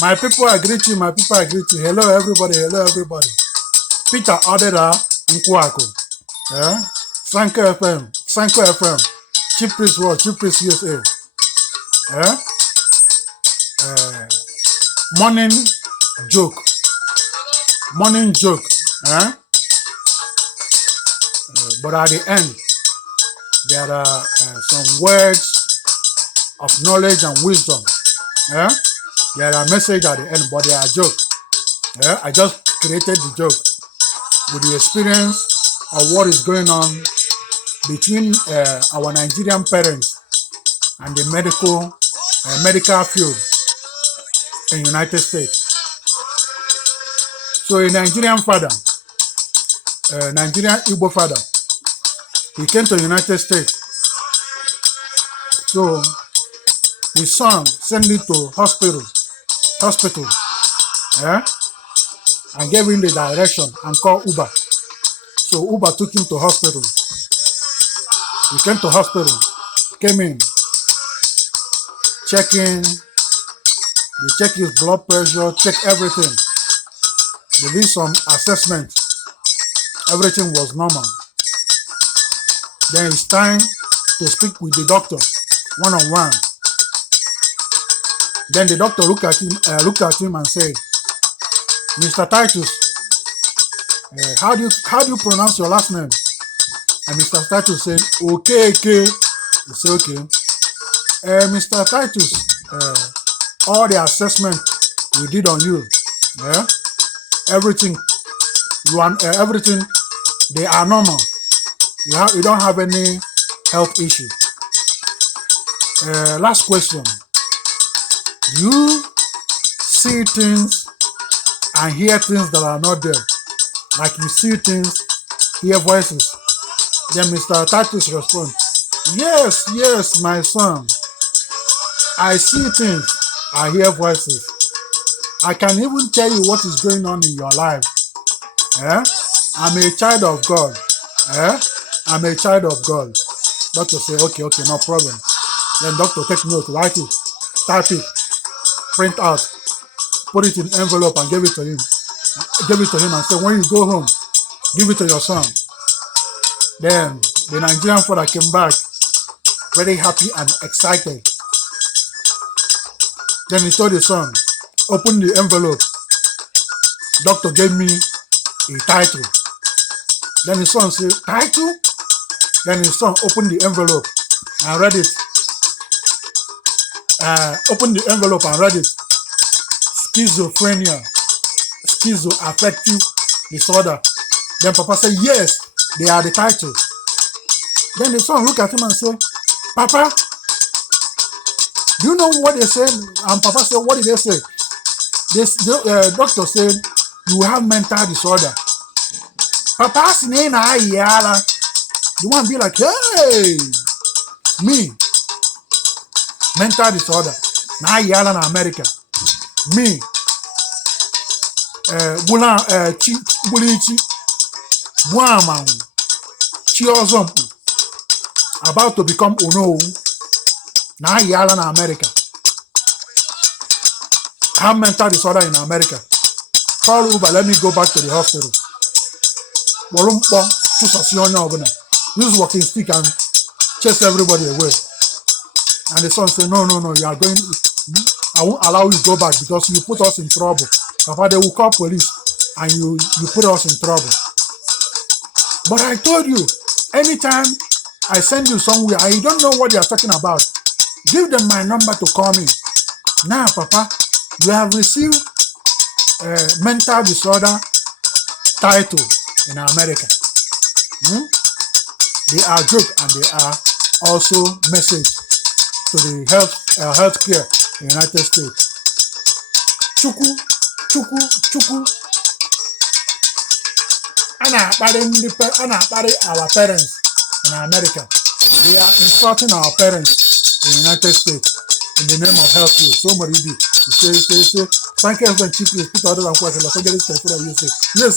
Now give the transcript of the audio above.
My people, I greet you. My people, I greet you. Hello, everybody. Hello, everybody. Peter Odira, Nkwuaku. Yeah? Sanko FM. Chiefpriest World, Chiefpriest USA. Yeah? Morning joke. Yeah? But at the end, there are some words of knowledge and wisdom. Yeah? There are messages at the end, but they are jokes. Yeah? I just created the joke with the experience of what is going on between our Nigerian parents and the medical field in United States. So a Nigerian father, Nigerian Igbo father, he came to the United States. So his son sent him to hospital, yeah, and gave him the direction and called Uber. So Uber took him to hospital. He came to hospital, came in, checking, they check his blood pressure, check everything. They did some assessment. Everything was normal. Then it's time to speak with the doctor one-on-one. Then the doctor looked at him and said, "Mr. Titus, how do you pronounce your last name?" And Mr. Titus said, "Okay." He said, "Okay. Mr. Titus, all the assessment we did on you, yeah, everything, they are normal. You don't have any health issue. Last question. You see things and hear things that are not there. Like you see things, hear voices." Then Mr. Titus responds, Yes, my son. I see things, I hear voices. I can even tell you what is going on in your life. I'm a child of God. I'm a child of God." Doctor say, okay, no problem. Then doctor take note, write it, type it, print out, put it in envelope and give it to him. Give it to him and say, when you go home, give it to your son. Then the Nigerian father came back very happy and excited. Then he told his son, open the envelope. Doctor gave me a title. Then his son said, title? Then his son opened the envelope and read it. Opened the envelope and read it. Schizophrenia, schizoaffective disorder. Then Papa said, yes, they are the title. Then the son looked at him and said, Papa, do you know what they said? And Papa said, what did they say? The doctor said, you have mental disorder. Papa's name, the one be like, hey, me, mental disorder. Now yala in America. Me, bulichi, buaman, chiozompu, about to become uno. Now yala in America. Have mental disorder in America. Call Uber, let me go back to the hospital. Use walking stick and chase everybody away. And the son said, no, you are going, I won't allow you to go back because you put us in trouble. Papa, they will call police and you put us in trouble. But I told you, anytime I send you somewhere and you don't know what they are talking about, give them my number to call me. Now, Papa, you have received a mental disorder title in America. They are joke and they are also message to the healthcare in the United States. Chuku. Anna our parents in America. They are insulting our parents in the United States in the name of healthcare. Somebody did. You say, thank you for Chiefpriest, Peter Odira, Nkwuaku.Sankofm. Yes.